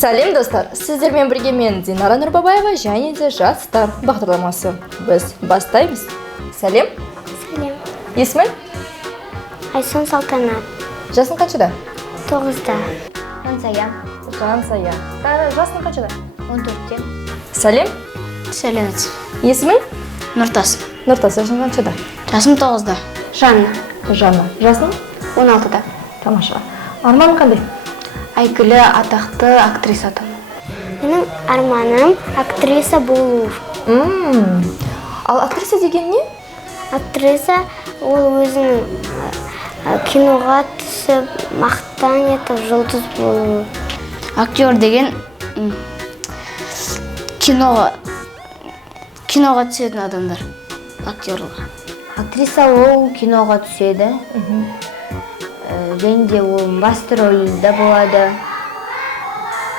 Сәлем достар, сіздермен бірге мен Динара Нұрбабаева және де жастар бағдарламасы. Біз бастаймыз. Сәлем. Сәлем. Есімің? Айсон Салтанат. Жасың қаншада? 9-да. Жансая. Жасың қаншада? 14-те. Сәлем. Сәлемет. Есімің? Нұртас. Нұртас, жасың қаншада? Жасым 9-да. Жанна. Жанна. Жасың? 16-да. Тамаша. Арманың қандай? Әйгілі атақты актриса атану. Менің арманым актриса болу. Ал актриса деген не? Актриса ол өзінің киноға түсіп, мақтан етіп, жұлдыз болу. Актер деген киноға түсетін адамдар. Актерлығы. Актриса ол киноға түседі. Және де ол басты рөлде болады.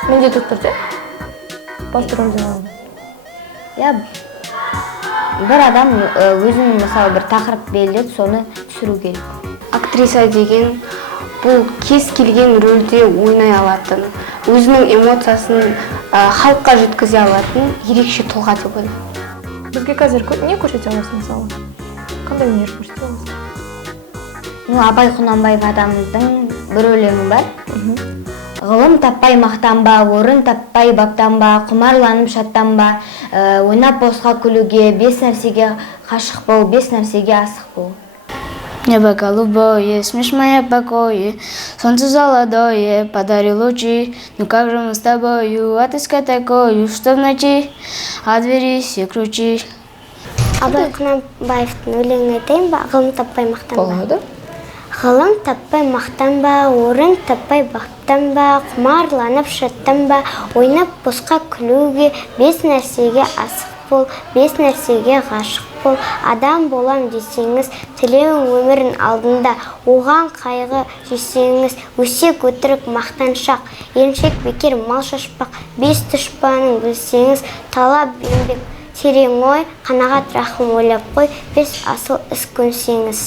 Міндетті түрде? Басты рөлде болады. Я бір адам өзінің мысалы бір тақырып белгілеп, соны түсіру керек. Актриса деген бұл кез келген рөлде ойнай алатын, өзінің эмоциясын халыққа жеткізе алатын ерекше тұлға деп ойлаймын. Бізге қазір не көрсете аласың мысалы? Қандай өнер көрсете аласың? Абай Құнанбаев атамыздың бір өлеңі бар. Ғылым таппай мақтанба, орын таппай баптанба, құмарланып шаттанба, ойнап босқа күлуге, 5 нәрсеге қашық бол, 5 нәрсеге асық бол. Небо голубое, смешь моя покое, солнце золотое, подари лучи, ну как же мы с тобою отыскать такую, что в ночи, а двери все ключи. Абай Құнанбаевтың өлеңін айтайын ба? Ғылым таппай мақтанба. Болады. Ғылым таппай мақтанба, орын таппай бақтанба, құмарланып шаттанба, ойнап босқа күлуге, 5 нәрсеге асық бол, 5 нәрсеге ғашық бол. Адам болам десеңіз, тілеуің өмірін алдында, оған қайғы жесеңіз, өсек өтірік мақтаншақ, еріншек бекер мал шашпақ, 5 дұшпанын білсеңіз, талап еңбек терең ой, қанағат рахым ойлап қой, 5 асыл іс көнсеңіз.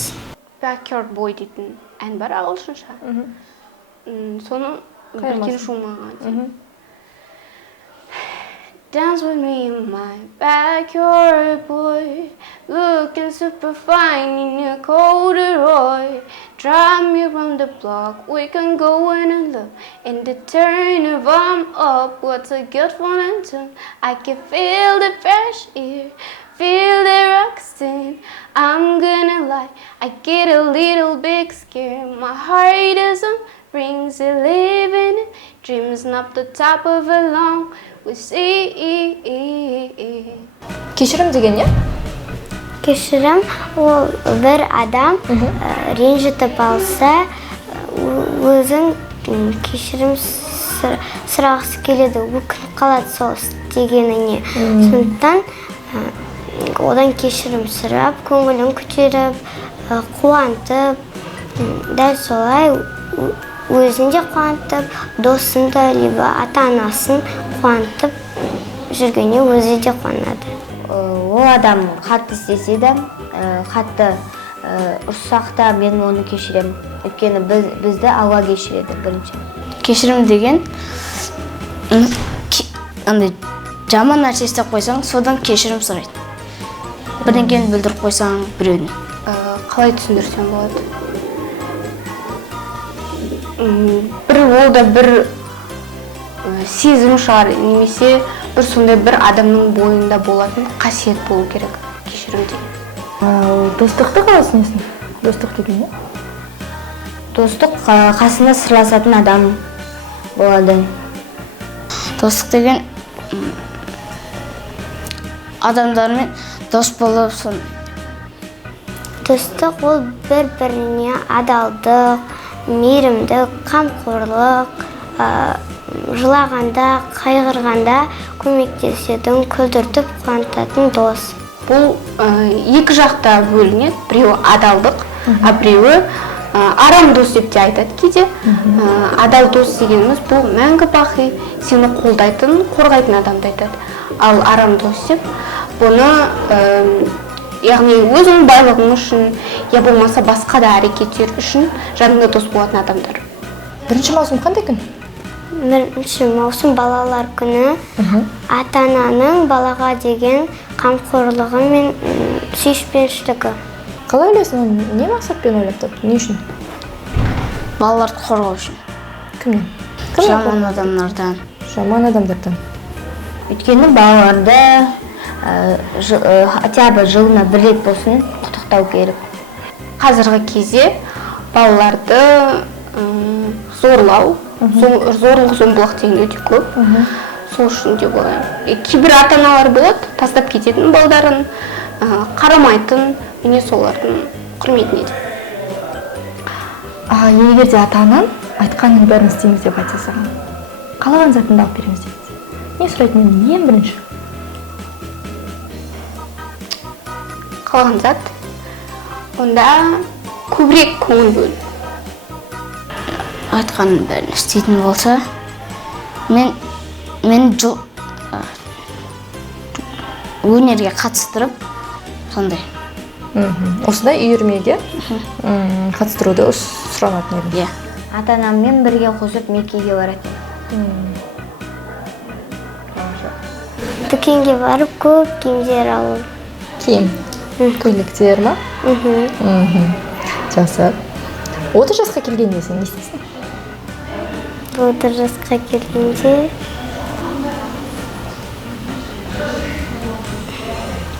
Backyard Boy дейтін ән бар ағылшынша. Соны біркен шумаға. Dance with me in my backyard, boy, looking super fine in your corduroy. Drive me around the block, we can go in and look. In the turn if I'm up, what's a good fun and tune? I can feel the fresh air, feel the rocks in. I'm gonna lie, I get a little bit scared. My heart doesn't rings a living, dreams not the top of a long we see. Кешірім деген не? Кешірім ол бір адам ренжітіп алса, өзін кешірім сұрағысы келеді, өкініп қалады сол істегеніне. Сондықтан одан кешірім сұрап, көңілін көтеріп, қуантып, дәл солай өзін де қуантып, досын да, либо ата-анасын қуантып жүргеніне өзі де қуанады. Ол адам қатты істесе де, қатты ұрсақ та мен оны кешірем. Өйткені бізді Алла кешіреді бірінші. Кешірім деген жаман нәрсе істеп қойсаң, содан кешірім сұрайды. Бірдеңені білдіріп қойсаң біреуіне. Қалай түсіндірсем болады? Ол да бір сезім шығар, немесе бір сондай бір адамның бойында болатын қасиет болу керек, кешірім деген. Достықты қалай түсінесің? Достық деген не? Достық қасында сырласатын адам болады. Достық деген адамдармен дос болып сон. Достық ол бір-біріне адалдық, мейірімдік, қамқорлық, жылағанда, қайғырғанда көмектесетін, күлдіртіп қуантатын дос. Бұл екі жақта бөлінеді. Біреуі адалдық, а біреуі арам дос деп те айтады кейде. Адал дос дегеніміз бұл мәңгі бақи сені қолдайтын, қорғайтын адамды айтады. Ал арам дос деп бұны яғни өзінің байлығың үшін, я болмаса басқа да әрекеттер үшін жаныңда дос болатын адамдар. Бірінші маусым қандай күн? 1 маусым балалар күні ата-ананың балаға деген қамқорлығы мен сүйіспеншілігі. Қалай ойлайсың, оны не мақсатпен ойлап тапты? Не үшін? Балаларды қорғау үшін. Кімнен? Жаман адамдардан. Жаман адамдардан. Өйткені балаларды хотя бы жылына 1 рет болсын құттықтау керек. Қазіргі кезде балаларды зорлау, зорлық-зомбылық деген өте көп. Сол үшін деп ойлаймын. Кейбір ата-аналар болады, тастап кететін балдарын, қарамайтын, міне солардың құрметіне деп. Егер де ата-анаң айтқанның бәрін істейміз деп айтса саған, қалаған затыңды алып береміз дейді. Не сұрайды мен ең бірінші? Қалған зат, онда көбірек көңіл бөл. Айтқанның бәрін істейтін болса, мен өнерге қатыстырып, сондай. Осындай үйірмеге қатыстыруды сұранатын едім. Ата-анаммен бірге қосып Меккеге баратын. Дүкенге барып көп киімдер алу. Киім? Көйлектер ма? Жақсы. 30 жасқа келгенде сен не істейсің? 30 жасқа келгенде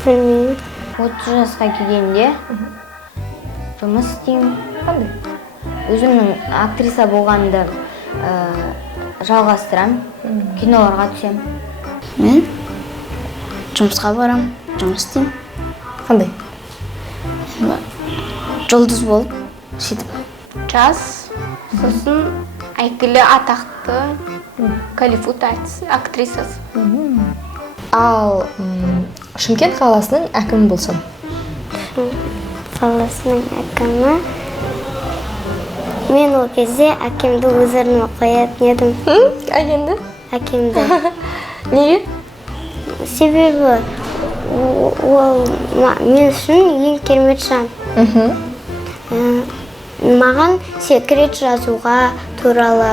білмеймін. 30 жасқа келгенде жұмыс істеймін. Қандай? Өзімнің актриса болғанды жалғастырам, киноларға түсем. Мен жұмысқа барам, жұмыс істеймін. Қандай? Жұлдыз болып, сөйтіп. Жас, сосын әйгілі атақты Голливуд актрисасы. Ал Шымкент қаласының әкімі болсам? Қаласының әкімі. Мен ол кезде әкемді өзіріне қоятын едім. Әкемді? Әкемді. Неге? Себебі ол мен үшін ең керемет жан. Маған секрет жазуға туралы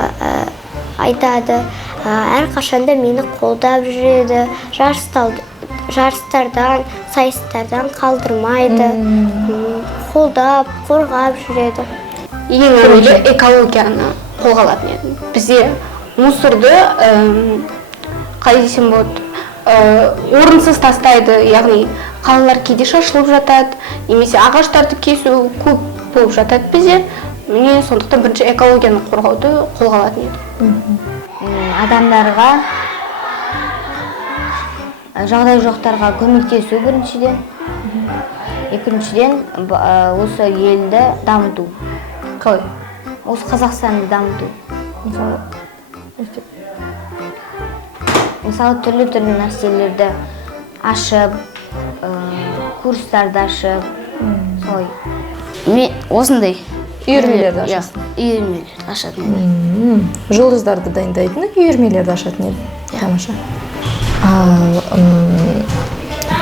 айтады. Әрқашанда мені қолдап жүреді. Жарыстардан, сайыстардан қалдырмайды. Қолдап, қорғап жүреді. Ең әуелі экологияны қолға алатын едім. Бізде мусорды қалай десем болады, орынсыз тастайды, яғни қалалар кейде шашылып жатады, немесе ағаштарды кесу көп болып жатады бізде. Міне сондықтан бірінші экологияны қорғауды қолға алатын едім. Адамдарға, жағдай жоқтарға көмектесу біріншіден. Екіншіден, осы елді дамыту. Қалай? Осы Қазақстанды дамыту. Мысалы, түрлі нәрселерді ашып, курстарды ашып, солай. Мен осындай Үйірмелерді ашасың? Үйірмелерді ашатын едім. Жұлдыздарды дайындайтын үйірмелерді ашатын едім. Тамаша.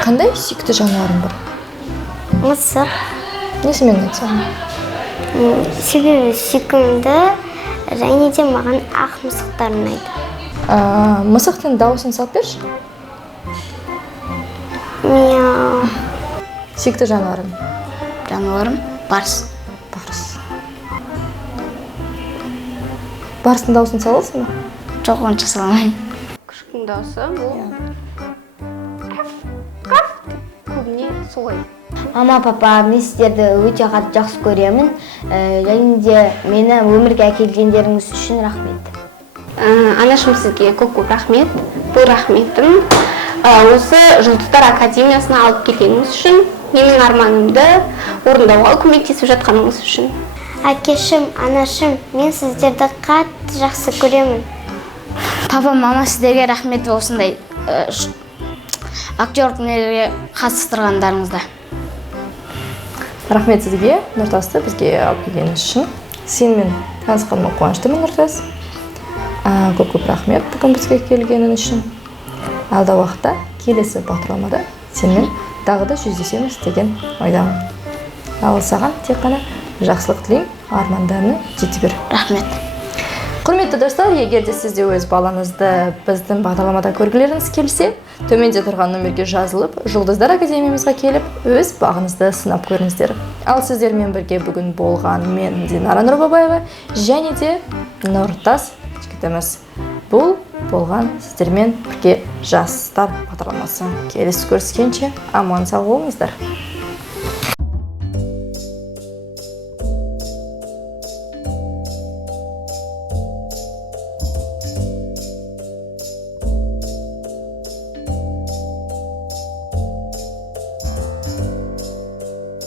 Қандай сүйікті жануарың бар? Мысық. Несімен айтсам? Себебі сүйкімді және де маған ақ мысықтар ұнайды. Мысықтың дауысын салып берші. Мяу. Сүйікті жануарың? Жануарым барс. Барс. Барстың дауысын саласың ба? Жоқ, онша саламаймын. Күшіктің дауысы бұл көбіне солай. Мама, папа, мен сіздерді өте қатты жақсы көремін. Және де мені өмірге әкелгендеріңіз үшін рахмет. Анашым, сізге көп рахмет. Бұл рахметім осы Жұлдыздар академиясына алып келгеніңіз үшін, менің арманымды орындауға көмектесіп жатқаныңыз үшін. Әкешім, анашым, мен сіздерді қатты жақсы көремін. Папа, мама, сіздерге рахмет осындай актерлік өнерге қатыстырғандарыңызда. Рахмет сізге, Нұртасты бізге алып келгеніңіз үшін. Сенімен танысқаныма қуаныштымын, Нұртас. Көп рахмет бүгін бізге келгенің үшін. Алда уақытта келесі бағдарламада сенімен тағы да жүздесеміз деген ойдамын. Ал саған тек қана жақсылық тілеймін, армандарыңа жете бер. Рахмет. Құрметті достар, егер де сізде өз балаңызды біздің бағдарламада көргілеріңіз келсе, төменде тұрған номерге жазылып, Жұлдыздар академиямызға келіп, өз бағыңызды сынап көріңіздер. Ал сіздермен бірге бүгін болған мен Динара Нұрбабаева және де Нұртас жігітіміз. Бұл болған сіздермен бірге жастар бағдарламасы. Келесі көріскенше аман сау болыңыздар.